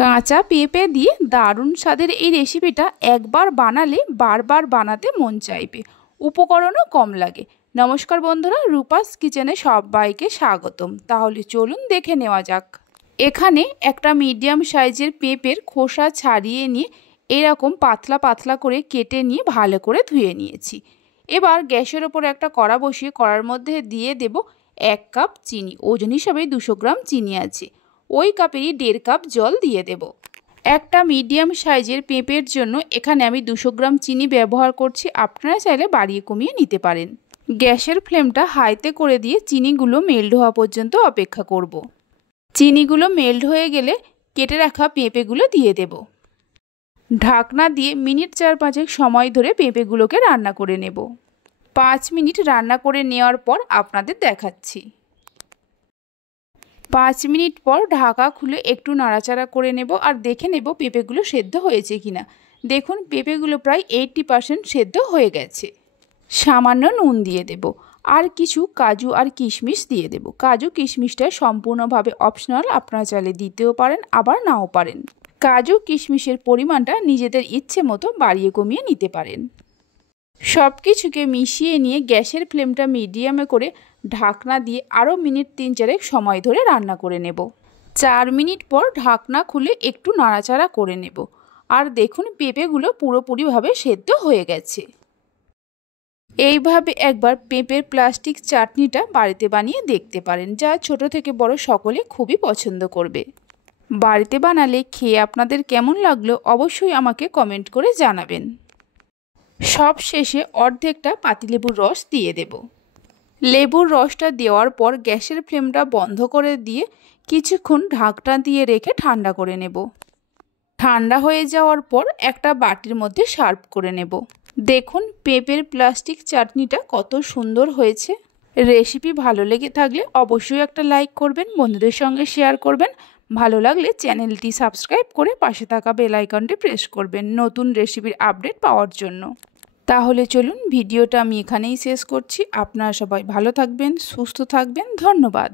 কাঁচা পেঁপে দিয়ে দারুণ স্বাদের এই রেসিপিটা একবার বানালে বারবার বানাতে মন চাইবে। উপকরণও কম লাগে। নমস্কার বন্ধুরা, রূপাস কিচেনে সবাইকে স্বাগতম। তাহলে চলুন দেখে নেওয়া যাক। এখানে একটা মিডিয়াম সাইজের পেঁপের খোসা ছাড়িয়ে নিয়ে এরকম পাতলা পাতলা করে কেটে নিয়ে ভালো করে ধুয়ে নিয়েছি। এবার গ্যাসের ওপর একটা কড়া বসিয়ে কড়ার মধ্যে দিয়ে দেব 1 কাপ চিনি। ওজন হিসাবে 200 গ্রাম চিনি আছে। ওই কাপেরই 1.5 কাপ জল দিয়ে দেব। একটা মিডিয়াম সাইজের পেঁপের জন্য এখানে আমি 200 গ্রাম চিনি ব্যবহার করছি। আপনারা চাইলে বাড়িয়ে কমিয়ে নিতে পারেন। গ্যাসের ফ্লেমটা হাইতে করে দিয়ে চিনিগুলো মেল্ট হওয়া পর্যন্ত অপেক্ষা করব। চিনিগুলো মেল্ট হয়ে গেলে কেটে রাখা পেঁপেগুলো দিয়ে দেব। ঢাকনা দিয়ে মিনিট 4-5 সময় ধরে পেঁপেগুলোকে রান্না করে নেব। 5 মিনিট রান্না করে নেওয়ার পর আপনাদের দেখাচ্ছি। 5 মিনিট পর ঢাকা খুলে একটু নাড়াচাড়া করে নেব আর দেখে নেব পেঁপেগুলো সেদ্ধ হয়েছে কিনা। দেখুন পেঁপেগুলো প্রায় 80% সেদ্ধ হয়ে গেছে। সামান্য নুন দিয়ে দেব আর কিছু কাজু আর কিশমিশ দিয়ে দেব। কাজু কিশমিশটা সম্পূর্ণভাবে অপশনাল, আপনারা চাইলে দিতেও পারেন আবার নাও পারেন। কাজু কিশমিশের পরিমাণটা নিজেদের ইচ্ছে মতো বাড়িয়ে কমিয়ে নিতে পারেন। সব কিছুকে মিশিয়ে নিয়ে গ্যাসের ফ্লেমটা মিডিয়ামে করে ঢাকনা দিয়ে আরও মিনিট 3-4 সময় ধরে রান্না করে নেব। 4 মিনিট পর ঢাকনা খুলে একটু নাড়াচাড়া করে নেব আর দেখুন পেঁপেগুলো পুরোপুরিভাবে সেদ্ধ হয়ে গেছে। এইভাবে একবার পেঁপের প্লাস্টিক চাটনিটা বাড়িতে বানিয়ে দেখতে পারেন, যা ছোট থেকে বড় সকলে খুবই পছন্দ করবে। বাড়িতে বানালে খেয়ে আপনাদের কেমন লাগলো অবশ্যই আমাকে কমেন্ট করে জানাবেন। সব শেষে অর্ধেকটা পাতিলেবুর রস দিয়ে দেব। লেবুর রসটা দেওয়ার পর গ্যাসের ফ্লেমটা বন্ধ করে দিয়ে কিছুক্ষণ ঢাকনা দিয়ে রেখে ঠান্ডা করে নেব। ঠান্ডা হয়ে যাওয়ার পর একটা বাটির মধ্যে সার্ভ করে নেব। দেখুন পেঁপের প্লাস্টিক চাটনিটা কত সুন্দর হয়েছে। রেসিপি ভালো লেগে থাকলে অবশ্যই একটা লাইক করবেন, বন্ধুদের সঙ্গে শেয়ার করবেন। ভালো লাগলে চ্যানেলটি সাবস্ক্রাইব করে পাশে থাকা বেল আইকনটি প্রেস করবেন নতুন রেসিপির আপডেট পাওয়ার জন্য। তাহলে চলুন ভিডিওটা আমি এখানেই শেষ করছি। আপনারা সবাই ভালো থাকবেন, সুস্থ থাকবেন। ধন্যবাদ।